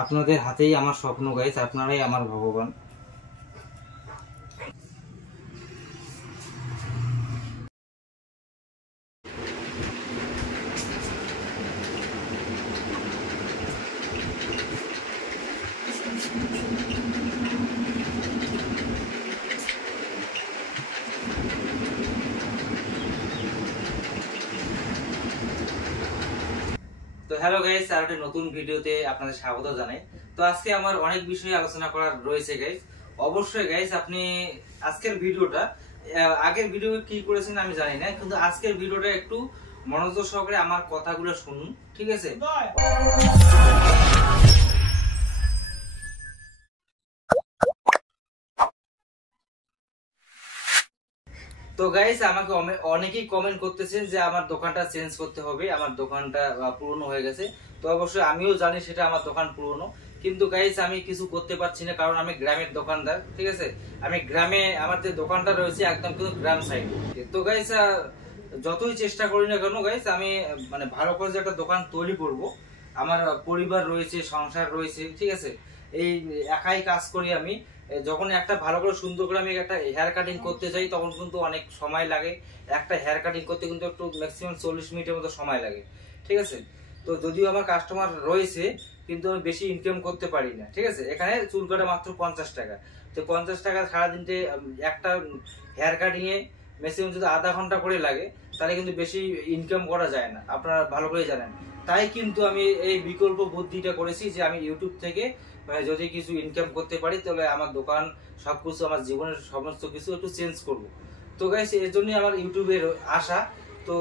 আপনাদের হাতেই আমার স্বপ্ন গাইস, আপনারাই আমার ভগবান। তো হ্যালো গাইস, আর একটা নতুন ভিডিওতে আপনাদের স্বাগত জানাই। তো আজকে আমার অনেক বিষয়ে আলোচনা করার রয়েছে গাইস। অবশ্যই গাইস আপনি আজকের ভিডিওটা, আগের ভিডিও কি করেছেন আমি জানি না, কিন্তু আজকের ভিডিওটা একটু মনোযোগ সহকারে আমার কথাগুলো শুনুন, ঠিক আছে? তো গাইস আমাকে অনেকেই কমেন্ট করতেছেন যে আমার দোকানটা চেঞ্জ করতে হবে, আমার দোকানটা পুরনো হয়ে গেছে। তো অবশ্যই আমিও জানি সেটা আমার দোকান পুরনো, কিন্তু গাইস আমি কিছু করতে পারছি না, কারণ আমি গ্রামের দোকানদার, ঠিক আছে? আমি গ্রামে, আমার যে দোকানটা রয়েছে একদম কিন্তু গ্রাম সাইডে। তো গাইস যতই চেষ্টা করি না কেন গাইস, আমি মানে ভালো করে যে একটা দোকান তৈরি করব, আমার পরিবার রয়েছে, সংসার রয়েছে, ঠিক আছে? এই একাই কাজ করি আমি। যখন একটা ভালো করে সুন্দর করে আমি একটা হেয়ার কাটিং করতে যাই, তখন কিন্তু অনেক সময় লাগে। একটা হেয়ার কাটিং করতে কিন্তু একটু ম্যাক্সিমাম 40 মিনিটের মতো সময় লাগে, ঠিক আছে? তো যদিও আমার কাস্টমার রয়েছে, কিন্তু আমি বেশি ইনকাম করতে পারি না, ঠিক আছে? এখানে চুল কাটা মাত্র 50 টাকা। তো 50 টাকা সারাদিনতে একটা হেয়ার কাটিং এ ম্যাক্সিমাম যদি আধা ঘন্টা করে লাগে, তাহলে কিন্তু বেশি ইনকাম করা যায় না, আপনারা ভালো করে জানেন। তাই কিন্তু আমি এই বিকল্প বুদ্ধিটা করেছি যে আমি ইউটিউব থেকে যদি কিছু ইনকাম করতে পারি, তাহলে আমার দোকান সবকিছু, আমার জীবনের সমস্ত কিছু একটু চেঞ্জ করব। তো গাইস এর জন্যই আমার ইউটিউবের আশা। তো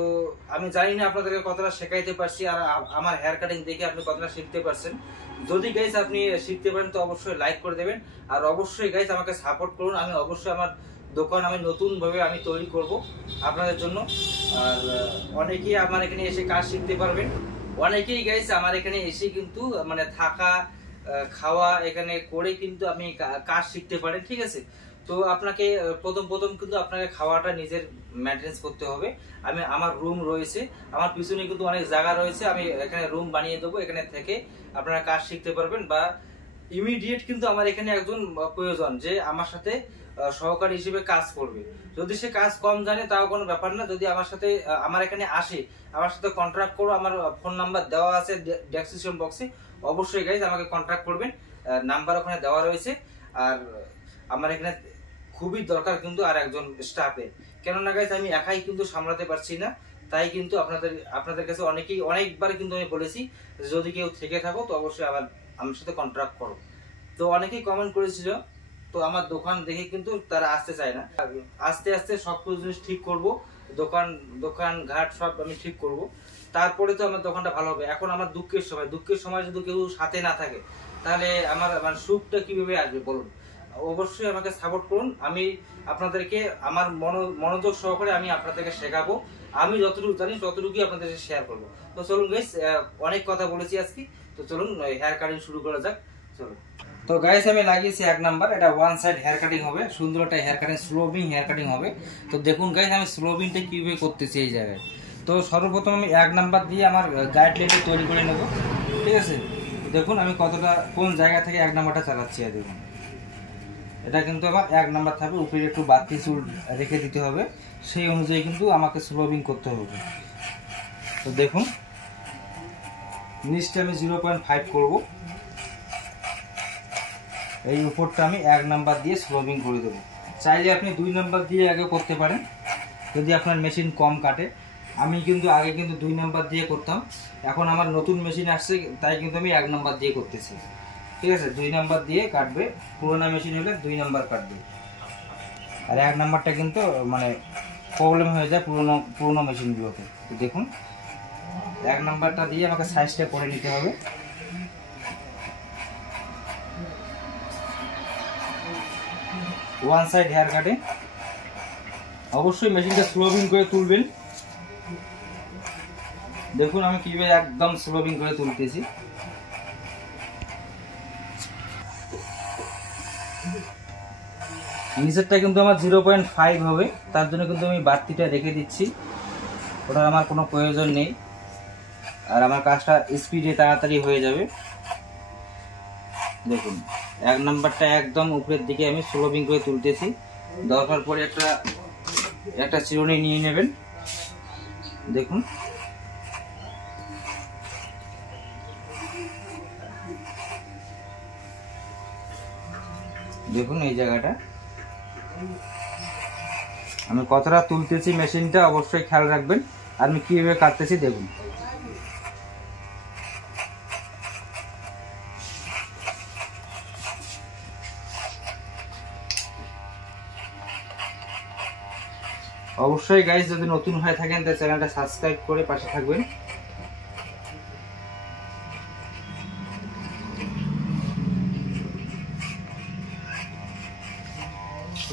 আমি জানি না আপনাদেরকে কতটা শেখাইতে পারছি, আর আমার হেয়ার কাটিং দেখে আপনি কতটা শিখতে পারছেন। যদি গাইস আপনি শিখতে পারেন তো অবশ্যই লাইক করে দেবেন, আর অবশ্যই গাইস আমাকে সাপোর্ট করুন। আমি অবশ্যই আমার দোকান আমি নতুন ভাবে আমি তৈরি করব আপনাদের জন্য। আর অনেকেই আমার এখানে এসে কাজ শিখতে পারবেন। অনেকেই গাইস আমার এখানে এসে কিন্তু মানে থাকা খাওয়া এখানে করে কিন্তু আপনি কাজ শিখতে পারেন, ঠিক আছে? তো আপনাকে প্রথম প্রথম কিন্তু আপনাকে খাওয়াটা নিজের মেইনটেনেন্স করতে হবে। আমার রুম রয়েছে, আমার পিছনে কিন্তু অনেক জায়গা রয়েছে, আমি এখানে রুম বানিয়ে দেবো, এখানে থেকে আপনারা কাজ শিখতে পারবেন। বা ইমিডিয়েট কিন্তু আমার এখানে একজন প্রয়োজন যে আমার সাথে সহকারী হিসেবে কাজ করবে। যদি সে কাজ কম জানে তাও কোনো ব্যাপার না, যদি আমার সাথে আমার এখানে আসে, আমার সাথে কন্ট্রাক্ট করো, আমার ফোন নাম্বার দেওয়া আছে ডেসক্রিপশন বক্সে, অবশ্যই গাইজ আমাকে কন্ট্যাক্ট করবেন, নাম্বার ওখানে দেওয়া রয়েছে। আর আমার এখানে খুবই দরকার কিন্তু আর একজন স্টাফের, কেননা গাইজ আমি একাই কিন্তু সামলাতে পারছি না। তাই কিন্তু আপনাদের কাছে অনেকবার কিন্তু আমি বলেছি, যদি কেউ থেকে থাকো তো অবশ্যই আমার সাথে কন্ট্রাক্ট করো। তো অনেকেই কমেন্ট করেছিল, তো আমার দোকান দেখে কিন্তু তারা আসতে চায় না। আস্তে আস্তে সব জিনিস ঠিক করব, দোকান ঘাট সব আমি ঠিক করব, তারপরে তো আমার দোকানটা ভালো হবে। এখন আমার দুঃখের সময় যদি কেউ সাথে না থাকে, তাহলে আমার মানে সুখটা কিভাবে আসবে বলুন? অবশ্যই আমাকে সাপোর্ট করুন। আমি আপনাদেরকে আমার মনোযোগ সহকারে আমি আপনাদেরকে শেখাবো। আমি যতটুকু জানি ততটুকুই আপনাদের শেয়ার করবো। তো চলুন গাইস, অনেক কথা বলেছি আজকে, তো চলুন হেয়ার কাটিং শুরু করা যাক, চলুন। তো গাইস আমি লাগিয়েছি 1 নাম্বার, এটা ওয়ান সাইড হেয়ার কাটিং হবে, সুন্দর একটা হেয়ার কাটিং, স্লোবিং হেয়ার কাটিং হবে। তো দেখুন গাইস আমি স্লোবিংটা কিভাবে করতেছি এই জায়গায়। তো সর্বপ্রথম আমি 1 নাম্বার দিয়ে আমার গাইডলাইনটা তৈরি করে নেব, ঠিক আছে? দেখুন আমি কতটা কোন জায়গা থেকে 1 নাম্বারটা চালাচ্ছি। আর দেখুন এটা কিন্তু আমার 1 নাম্বার থাকবে, উপরে একটু বাড়তি চুল রেখে দিতে হবে, সেই অনুযায়ী কিন্তু আমাকে স্লোবিং করতে হবে। তো দেখুন নিচটা আমি 0.5 করব, এই উপরটা আমি 1 নাম্বার দিয়ে স্লোবিং করে দেবো। চাইলে আপনি 2 নাম্বার দিয়ে আগে করতে পারেন যদি আপনার মেশিন কম কাটে। আমি কিন্তু আগে কিন্তু 2 নাম্বার দিয়ে করতাম, এখন আমার নতুন মেশিন আসছে তাই কিন্তু আমি 1 নাম্বার দিয়ে করতেছি, ঠিক আছে? 2 নাম্বার দিয়ে কাটবে, পুরোনো মেশিন হলে 2 নাম্বার কাটবে। আর 1 নাম্বারটা কিন্তু মানে প্রবলেম হয়ে যায় পুরোনো মেশিনগুলোতে। তো দেখুন 1 নাম্বারটা দিয়ে আমাকে সাইজটা করে নিতে হবে। ওয়ান সাইড হেয়ার কাটিং, অবশ্যই মেশিনটা স্লোবিং করে তুলবেন। দেখুন আমি কিভাবে একদম স্লোবিং করে তুলতেছি। নিচেরটা কিন্তু আমার 0.5 হবে, তার জন্য কিন্তু আমি বাড়তিটা রেখে দিচ্ছি, ওটা আমার কোনো প্রয়োজন নেই, আর আমার কাজটা স্পিডে তাড়াতাড়ি হয়ে যাবে। দেখুন 1 নাম্বারটা একদম উপরের দিকে আমি স্লোপিং করে তুলতেছি। দরকার পরে একটা চিরুনি নিয়ে নেবেন। দেখুন দেখুন এই জায়গাটা আমি কতটা তুলতেছি, মেশিনটা অবশ্যই খেয়াল রাখবেন। আর আমি কিভাবে কাটতেছি দেখুন। অবশ্যই গাইস যদি নতুন হয়ে থাকেন তাহলে চ্যানেলটা সাবস্ক্রাইব করে পাশে থাকবেন।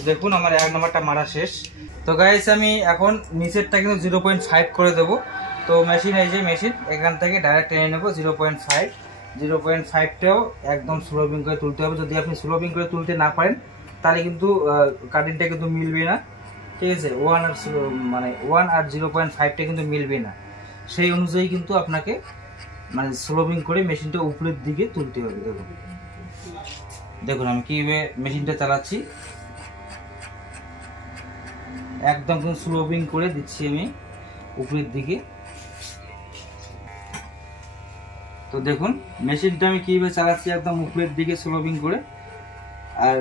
দেখুন আমার 1 নাম্বারটা মারা শেষ। তো গাইস আমি এখন নিচেরটা কিন্তু 0.5 করে দেব। তো মেশিন এই যে মেশিন এখান থেকে ডাইরেক্ট টেনে নেব 0.5টাও একদম স্লোপিং করে তুলতে হবে। যদি আপনি স্লোপিং করে তুলতে না পারেন তাহলে কিন্তু কাটিংটা কিন্তু মিলবে না, ঠিক আছে। 1 আর 0.5টা কিন্তু মিলবে না। সেই অনুযায়ী কিন্তু আপনাকে মানে স্লোপিং করে মেশিনটা উপরের দিকে তুলতে হবে। দেখুন দেখুন আমি কিভাবে মেশিনটা চালাচ্ছি, একদম স্লোপিং করে দিচ্ছি আমি উপরের দিকে। তো দেখুন মেশিনটা আমি কিভাবে চালাচ্ছি একদম উপরের দিকে স্লোপিং করে। আর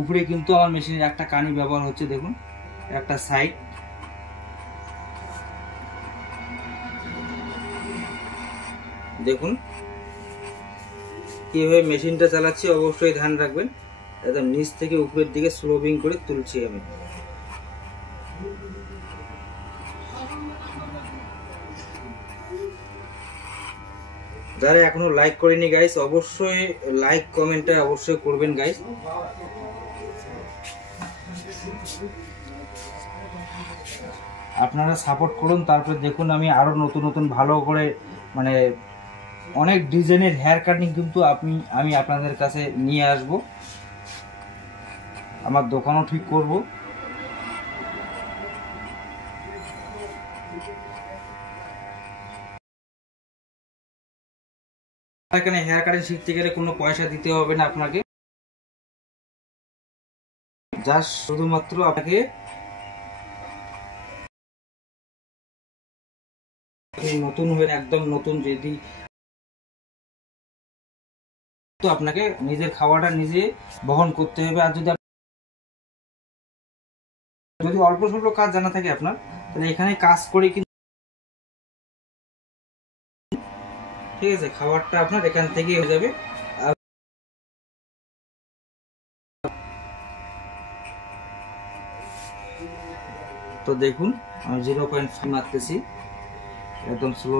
উপরে কিন্তু আমার মেশিনের একটা কানি ব্যবহার হচ্ছে, দেখুন একটা সাইড। দেখুন কিভাবে মেশিনটা চালাচ্ছি অবশ্যই ধ্যান রাখবেন। একদম নিচ থেকে উপরের দিকে স্লোপিং করে তুলছি আমি। যারা এখনো লাইক করেনি গাইস অবশ্যই লাইক কমেন্টটা অবশ্যই করবেন গাইস। আপনারা সাপোর্ট করুন। তারপরে দেখুন আমি আরো নতুন নতুন ভালো করে মানে অনেক ডিজাইনের হেয়ার কাটিং কিন্তু আমি আপনাদের কাছে নিয়ে আসব। আমার দোকানও ঠিক করব। এখানে হেয়ার কাটিং শিখতে গেলে কোনো পয়সা দিতে হবে না আপনাকে, জাস্ট শুধুমাত্র আপনাকে নতুন হয়ে একদম নতুন যদি তো আপনাকে নিজের খাওয়াটা নিজে বহন করতে হবে। আর যদি অল্প স্বল্প কাজ জানা থাকে আপনার তাহলে এখানে কাজ করে কিন্তু ঠিক আছে খাবারটা আপনার এখান থেকে হয়ে যাবে। তো দেখুন আমি 0.5 মারতেছি একদম স্লো।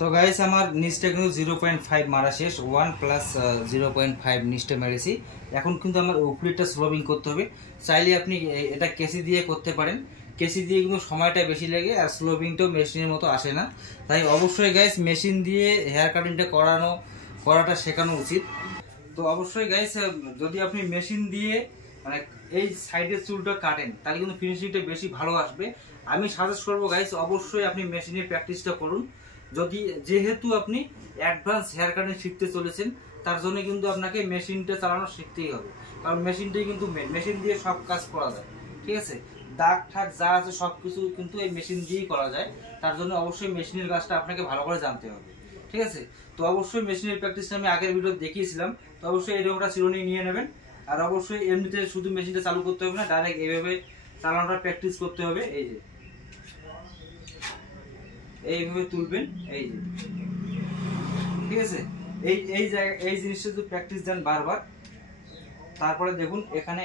তো গাইস আমার নিচটা কিন্তু 0.5 মারা শেষ। 1 প্লাস 0.5 নিচটা মেরেছি। এখন কিন্তু আমার উপরেরটা স্লোপিং করতে হবে। চাইলে আপনি এটা কেসি দিয়ে করতে পারেন, কেসি দিয়ে কিন্তু সময়টা বেশি লাগে আর স্লোপিংটাও মেশিনের মতো আসে না। তাই অবশ্যই গাইস মেশিন দিয়ে হেয়ার কাটিংটা করাটা শেখানো উচিত। তো অবশ্যই গাইস যদি আপনি মেশিন দিয়ে মানে এই সাইডের চুলটা কাটেন তাহলে কিন্তু ফিনিশিংটা বেশি ভালো আসবে। আমি সাজেস্ট করবো গাইস অবশ্যই আপনি মেশিনের প্র্যাকটিসটা করুন। যেহেতু আপনি অ্যাডভান্স হেয়ার কাটিং শিখতে চলেছেন তার জন্য কিন্তু আপনাকে মেশিনটা চালানো শিখতেই হবে। কারণ মেশিনটাই কিন্তু মেশিন দিয়ে সব কাজ করা যায়, ঠিক আছে। দাগ ঠাক যা আছে সব কিছু কিন্তু এই মেশিন দিয়েই করা যায়। তার জন্য অবশ্যই মেশিনের কাজটা আপনাকে ভালো করে জানতে হবে, ঠিক আছে। তো অবশ্যই মেশিনের প্র্যাকটিসটা আমি আগের ভিডিও দেখিয়েছিলাম। তো অবশ্যই এরকমটা চিরুনি নিয়ে নেবেন। আর অবশ্যই এমনিতে শুধু মেশিনটা চালু করতে হবে না, ডাইরেক্ট এইভাবে চালানোটা প্র্যাকটিস করতে হবে। এই যে এইভাবে তুলবেন, এই যে ঠিক আছে। এই জায়গা এই জিনিসটা যদি প্র্যাকটিস দেন বারবার তারপরে দেখুন এখানে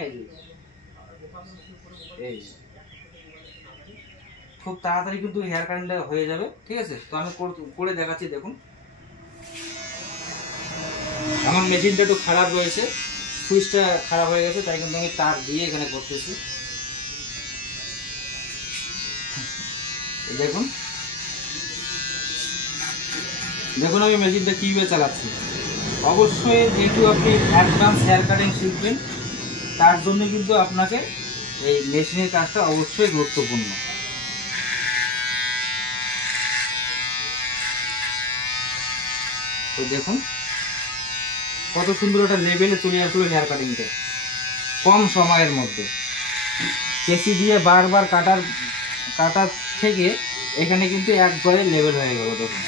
এই খুব তাড়াতাড়ি কিন্তু হেয়ার কাটিংটা হয়ে যাবে, ঠিক আছে। তো আমি করে দেখাচ্ছি। দেখুন আমার মেশিনটা একটু খারাপ রয়েছে, সুইচটা খারাপ হয়ে গেছে, তাই কিন্তু আমি তার দিয়ে এখানে করতেছি। দেখুন দেখুন আমি মেশিনটা কিভাবে চালাচ্ছি। অবশ্যই যেহেতু আপনি অ্যাডভান্স হেয়ার কাটিং শিখবেন তার জন্য কিন্তু আপনাকে এই মেশিনের কাজটা অবশ্যই গুরুত্বপূর্ণ। তো দেখুন কত সুন্দর একটা লেভেলে চলে আসলো হেয়ার কাটিংটা কম সময়ের মধ্যে। কেসি দিয়ে বারবার কাটার থেকে এখানে কিন্তু একবারে লেভেল হয়ে গেল। দেখুন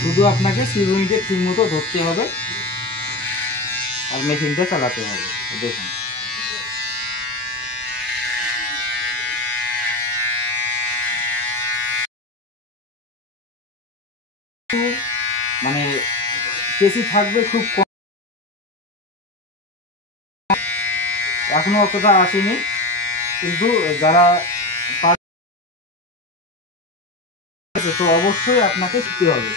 শুধু আপনাকে চিরুনিটা ঠিক মতো ধরতে হবে আর মেশিনটা চালাতে হবে। দেখুন মানে কেসি থাকবে খুব কম, এখনো অতটা আসেনি, কিন্তু যারা তো অবশ্যই আপনাকে শিখতে হবে।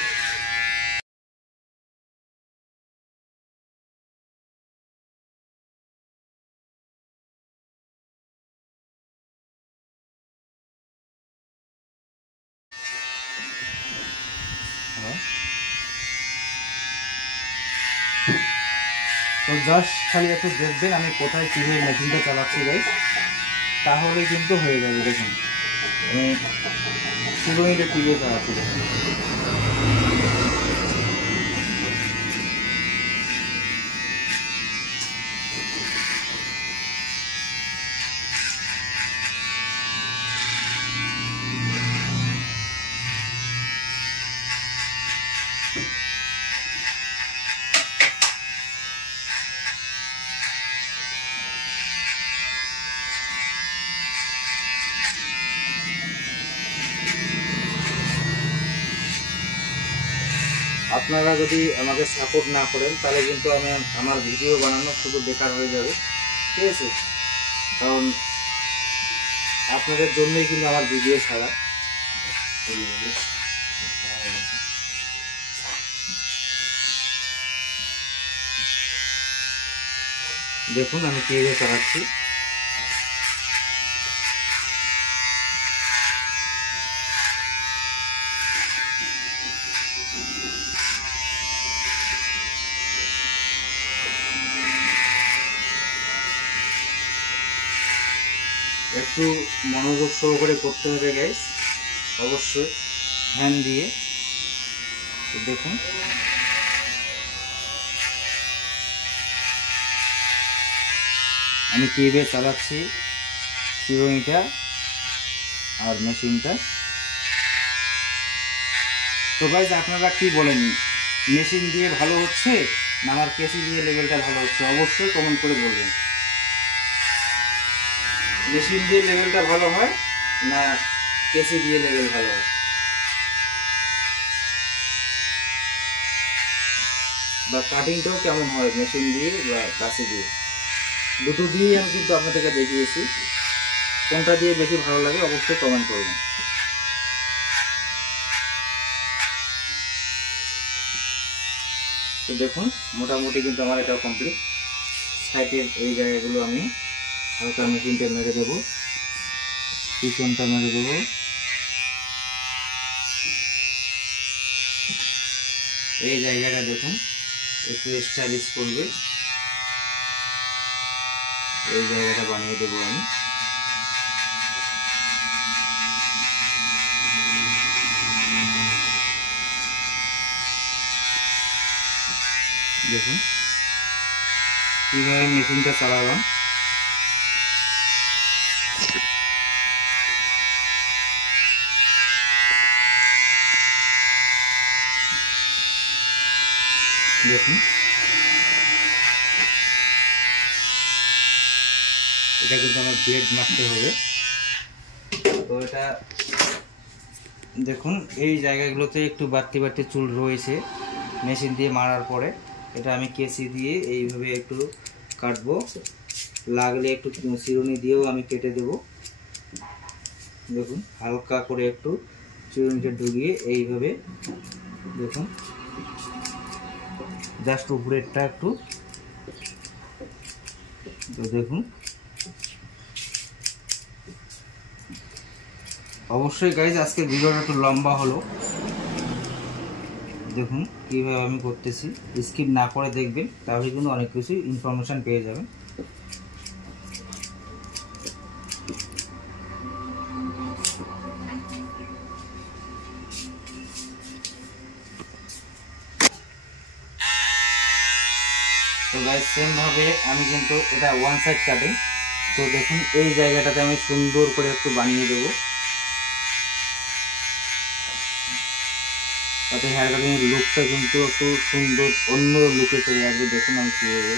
তো জাস্ট খালি একটু দেখবেন আমি কোথায় কীভাবে মেশিনটা চালাচ্ছি গাইস, তাহলে কিন্তু হয়ে যাবে। দেখুন আমি চিরুনিটা কীভাবে চালাচ্ছি দেখুন। আপনারা যদি আমাকে সাপোর্ট না করেন তাহলে কিন্তু আমার ভিডিও বানানো শুধু বেকার হয়ে যাবে, ঠিক আছে? কারণ আপনাদের জন্যই কিন্তু আমার ভিডিও ছাড়া। দেখুন আমি কীভাবে চালাচ্ছি। একটু মনোযোগ সহকারে করতে হবে গাইস, অবশ্যই হ্যান্ড দিয়ে। দেখুন আমি কীভাবে চালাচ্ছি চিরুনিটা আর মেশিনটা। তো গাইস আপনারা কি বলেন, মেশিন দিয়ে ভালো হচ্ছে না আমার কেসি দিয়ে লেভেলটা ভালো হচ্ছে? অবশ্যই কমেন্ট করে বলবেন। মেশিন দিয়ে লেভেলটা ভালো হয় না কেসি দিয়ে লেভেল ভালো হয়? বা কাটিংটাও কেমন হয় মেশিন দিয়ে বা কাঁচি দিয়ে? দুটো দিয়েই আমি কিন্তু আপনাদেরকে দেখিয়েছি, কোনটা দিয়ে বেশি ভালো লাগে অবশ্যই কমেন্ট করবেন। তো দেখুন মোটামুটি কিন্তু আমার এটা কমপ্লিট। সাইডের এই জায়গাগুলো আমি হালকা মেশিনটা মেরে দেবো, পিছনটা মেরে দেবো। এই জায়গাটা দেখুন একটু স্টাইলিশ করবে, এই জায়গাটা বানিয়ে দেবো আমি। দেখুন কিভাবে মেশিনটা চালালাম। দেখুন এটা কিন্তু আমার ব্লেড মারতে হবে। তো এটা দেখুন এই জায়গাগুলোতে একটু বাড়তি বাড়তি চুল রয়েছে মেশিন দিয়ে মারার পরে, এটা আমি কেসি দিয়ে এইভাবে একটু কাটবো, লাগলে একটু চিরুনি দিয়েও আমি কেটে দেব। দেখুন হালকা করে একটু চিরুনিটা ঢুকিয়ে এইভাবে দেখুন জাস্ট উপরেরটা একটু। তো দেখুন অবশ্যই গাইজ আজকের ভিডিওটা একটু লম্বা হলো। দেখুন কীভাবে আমি করতেছি, স্কিপ না করে দেখবেন তাহলে কিন্তু অনেক কিছু ইনফরমেশান পেয়ে যাবেন। গাইস সেম ভাবে আমি কিন্তু এটা ওয়ান সাইড কাটিং। তো দেখুন এই জায়গাটাতে আমি সুন্দর করে একটু বানিয়ে দেবো, তাতে হেয়ার কাটিং এর লুকটা কিন্তু একটু সুন্দর অন্য লুকে চলে আসবে। দেখুন আমি কীভাবে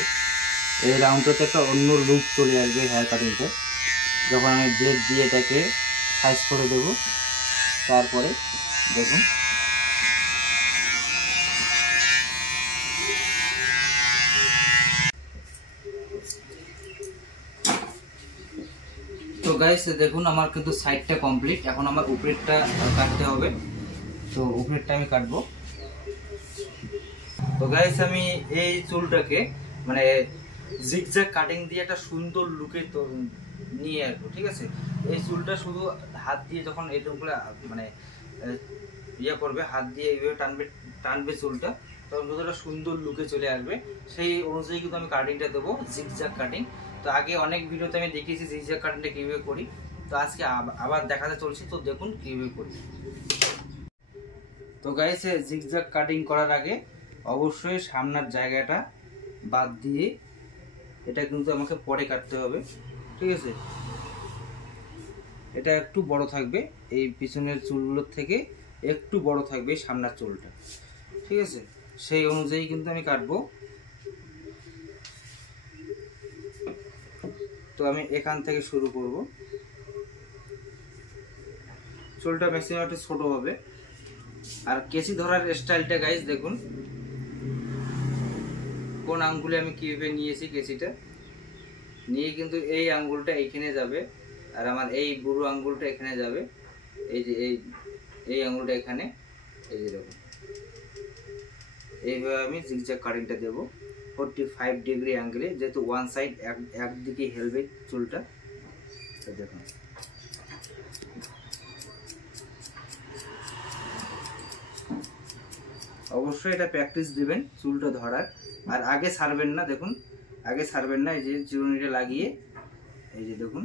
এই রাউন্ডটাতে একটা অন্য লুক চলে আসবে হেয়ার কাটিংটা, যখন আমি ব্লেড দিয়ে এটাকে সাইজ করে দেবো। তারপরে দেখুন তো গাইস দেখুন আমার কিন্তু সাইডটা কমপ্লিট, এখন আমার উপরেরটা কাটতে হবে। তো উপরেরটা আমি কাটবো। তো গাইস আমি এই চুলটাকে মানে জিগজ্যাগ কাটিং দিয়ে একটা সুন্দর লুকে তো নিয়ে আসবো, ঠিক আছে। এই চুলটা শুধু হাত দিয়ে যখন এরকম করে মানে ইয়ে করবে, হাত দিয়ে এইভাবে টানবে টানবে চুলটা, তখন কিন্তু একটা সুন্দর লুকে চলে আসবে। সেই অনুযায়ী কিন্তু আমি কাটিংটা দেবো জিগজ্যাগ কাটিং। তো আগে অনেক ভিডিওতে আমি দেখিয়েছি জিগজ্যাগ কাটিংটা কীভাবে করি, তো আজকে আবার দেখাতে চলছি। তো দেখুন কীভাবে করি। তো গাইস জিগজ্যাগ কাটিং করার আগে অবশ্যই সামনের জায়গাটা বাদ দিয়ে এটা কিন্তু আমাকে পরে কাটতে হবে, ঠিক আছে। এটা একটু বড় থাকবে, এই পিছনের চুলগুলোর থেকে একটু বড় থাকবে সামনের চুলটা, ঠিক আছে। সেই অনুযায়ী কিন্তু আমি কাটবো। তো আমি এখান থেকে শুরু করব। চুলটা ম্যাক্সিমাম একটু ছোট হবে। আর কেচি ধরার স্টাইলটা গাইস দেখুন কোন আঙ্গুলে আমি কিভাবে নিয়েছি কেচিটা নিয়ে, কিন্তু এই আঙ্গুলটা এইখানে যাবে আর আমার এই বুড়ো আঙ্গুলটা এখানে যাবে। এই যে এই আঙ্গুলটা এখানে, এই যে দেখুন এইভাবে আমি জিগজ্যাগ কাটিংটা দেবো 45 ডিগ্রি অ্যাঙ্গেলে, যেহেতু ওয়ান সাইড একদিকে হেলবে চুলটা। দেখুন অবশ্যই এটা প্র্যাকটিস দিবেন চুলটা ধরার, আর আগে ছাড়বেন না। দেখুন আগে ছাড়বেন না, এই যে চিরুনিটা লাগিয়ে এই যে দেখুন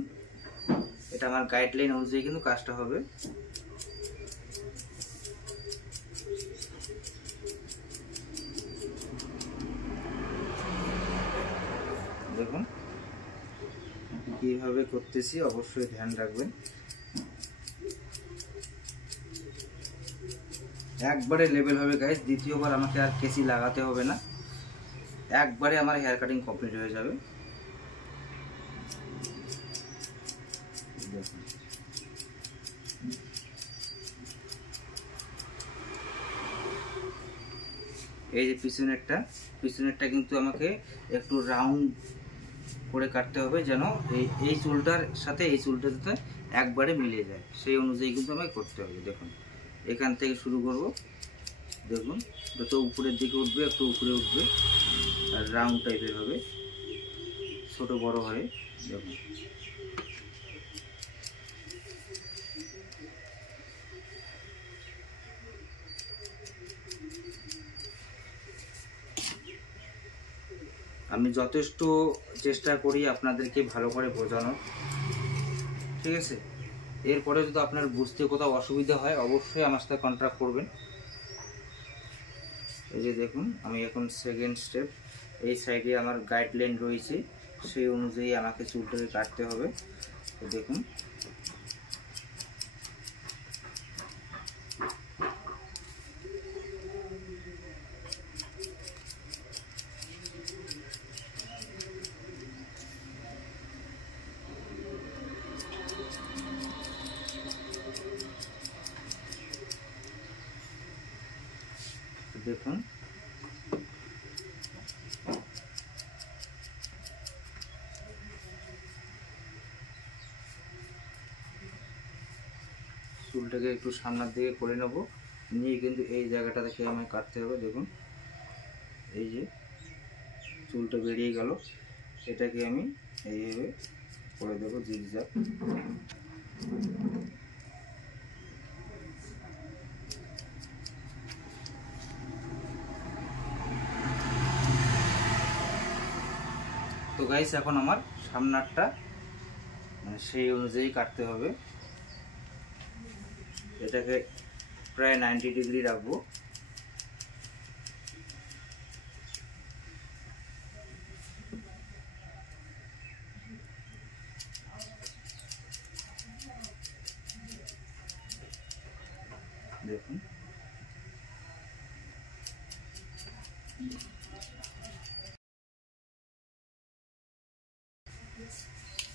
এটা আমার গাইডলাইন অনুযায়ী কিন্তু কাজটা হবে। দেখুন কিভাবে করতেছি অবশ্যই ধ্যান রাখবেন। একবারে লেভেল হবে গাইস, দ্বিতীয়বার আমাকে আর কেসি লাগাতে হবে না, একবারে আমার হেয়ার কাটিং কমপ্লিট হয়ে যাবে। এই যে পিছনেরটা কিন্তু আমাকে একটু রাউন্ড করে কাটতে হবে, যেন এই চুলটার সাথে এই চুলটা যাতে একবারে মিলে যায়, সেই অনুযায়ী কিন্তু আমাকে করতে হবে। দেখুন এখান থেকে শুরু করব। দেখুন যত উপরের দিকে উঠবে একটু উপরে উঠবে, আর রাউন্ড টাইপের হবে, ছোট বড় হয়। দেখুন আমি যথেষ্ট চেষ্টা করি আপনাদেরকে ভালো করে বোঝানোর, ঠিক আছে। এরপরে যদি আপনার বুঝতে কোথাও অসুবিধা হয় অবশ্যই আমার সাথে কন্ট্যাক্ট করবেন। এই যে দেখুন আমি এখন সেকেন্ড স্টেপ, এই সাইডে আমার গাইডলাইন রয়েছে, সেই অনুযায়ী আমাকে চুলটাকে কাটতে হবে। তো দেখুন দেখুন চুলটাকে একটু সামনের দিকে করে নেব, নিয়ে কিন্তু এই জায়গাটা থেকে আমি কাটতে হবে। দেখুন এই যে চুলটা বেরিয়ে গেল, এটাকে আমি এইভাবে করে দেবো জিগজ্যাগ। তো গাইস এখন আমার সামনারটা মানে সেই অনুযায়ী কাটতে হবে। এটাকে প্রায় 90 ডিগ্রি রাখবো। দেখুন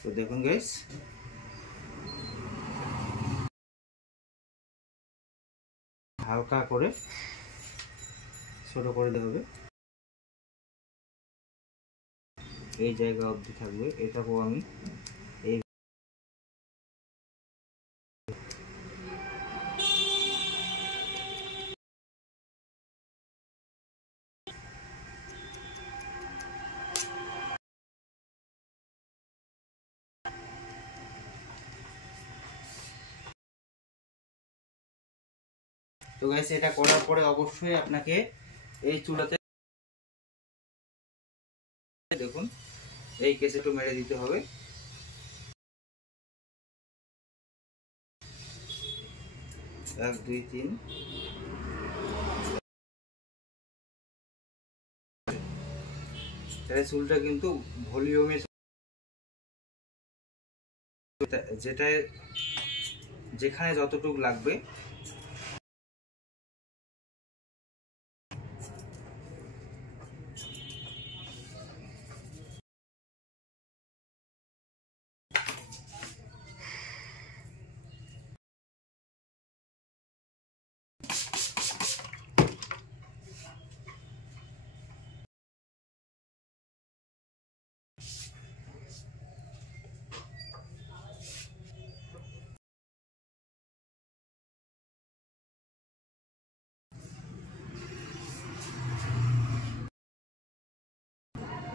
তো দেখুন গাইস হালকা করে ছোট করে দিতে হবে, এই জায়গা অবধি থাকবে। এটাকেও আমি এই তো গাইস এটা করার পরে অবশ্যই আপনাকে এই চুলাতে দেখুন এই কেসেটও মেরে দিতে হবে। এক দুই তিন, তাহলে চুলটা কিন্তু ভলিউমে যেটা যেখানে যতটুকু লাগবে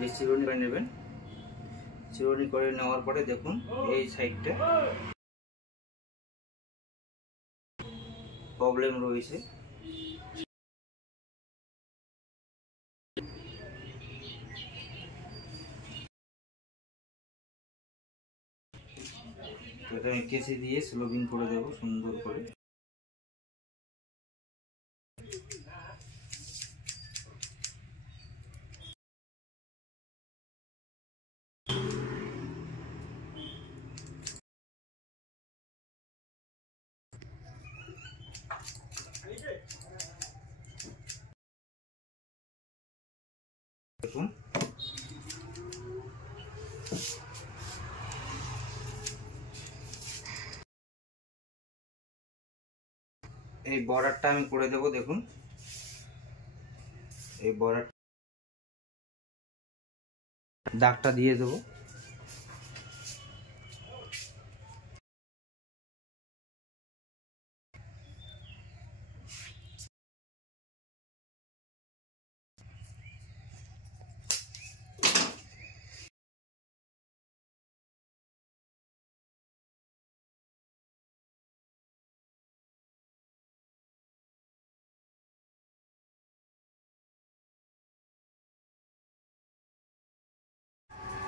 এই চিরুনি করে নেবেন। চিরুনি করে নেওয়ার পরে দেখুন এই সাইডটা প্রবলেম রয়েছে, এটা আমি কেসি দিয়ে স্লোবিং করে দেবো সুন্দর করে। দেখুন এই বর্ডারটা আমি করে দেব। দেখুন এই বর্ডার দাগটা দিয়ে দেবো।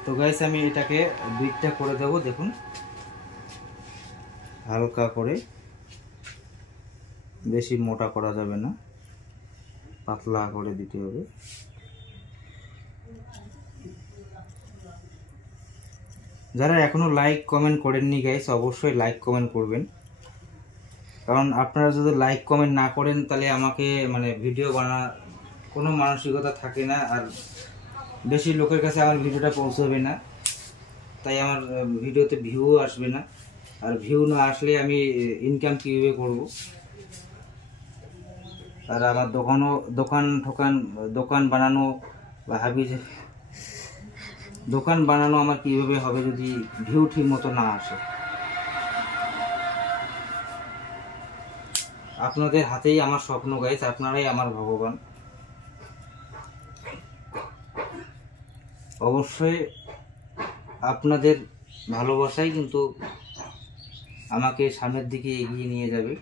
তো গাইস আমি এটাকে বিটটা করে দেব। দেখুন হালকা করে, বেশি মোটা করা যাবে না, পাতলা করে দিতে হবে। যারা এখনো লাইক কমেন্ট করেননি গাইস অবশ্যই লাইক কমেন্ট করবেন, কারণ আপনারা যদি লাইক কমেন্ট না করেন তাহলে আমাকে মানে ভিডিও বানানোর কোনো মানসিকতা থাকে না, আর বেশি লোকের কাছে আমার ভিডিওটা পৌঁছবে না, তাই আমার ভিডিওতে ভিউ আসবে না, আর ভিউ না আসলে আমি ইনকাম কীভাবে করব? আর আমার দোকান বানানো বা হাবি দোকান বানানো আমার কীভাবে হবে যদি ভিউ ঠিক মতো না আসে? আপনাদের হাতেই আমার স্বপ্ন গাইস, আপনারাই আমার ভগবান। অবশ্যই আপনাদের ভালোবাসাই কিন্তু আমাকে সামনের দিকে এগিয়ে নিয়ে যাবে।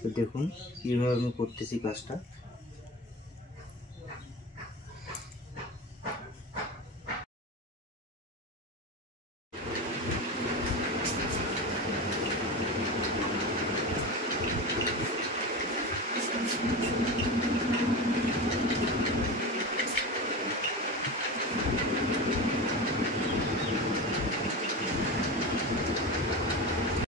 তো দেখুন কিভাবে আমি করতেছি কাজটা।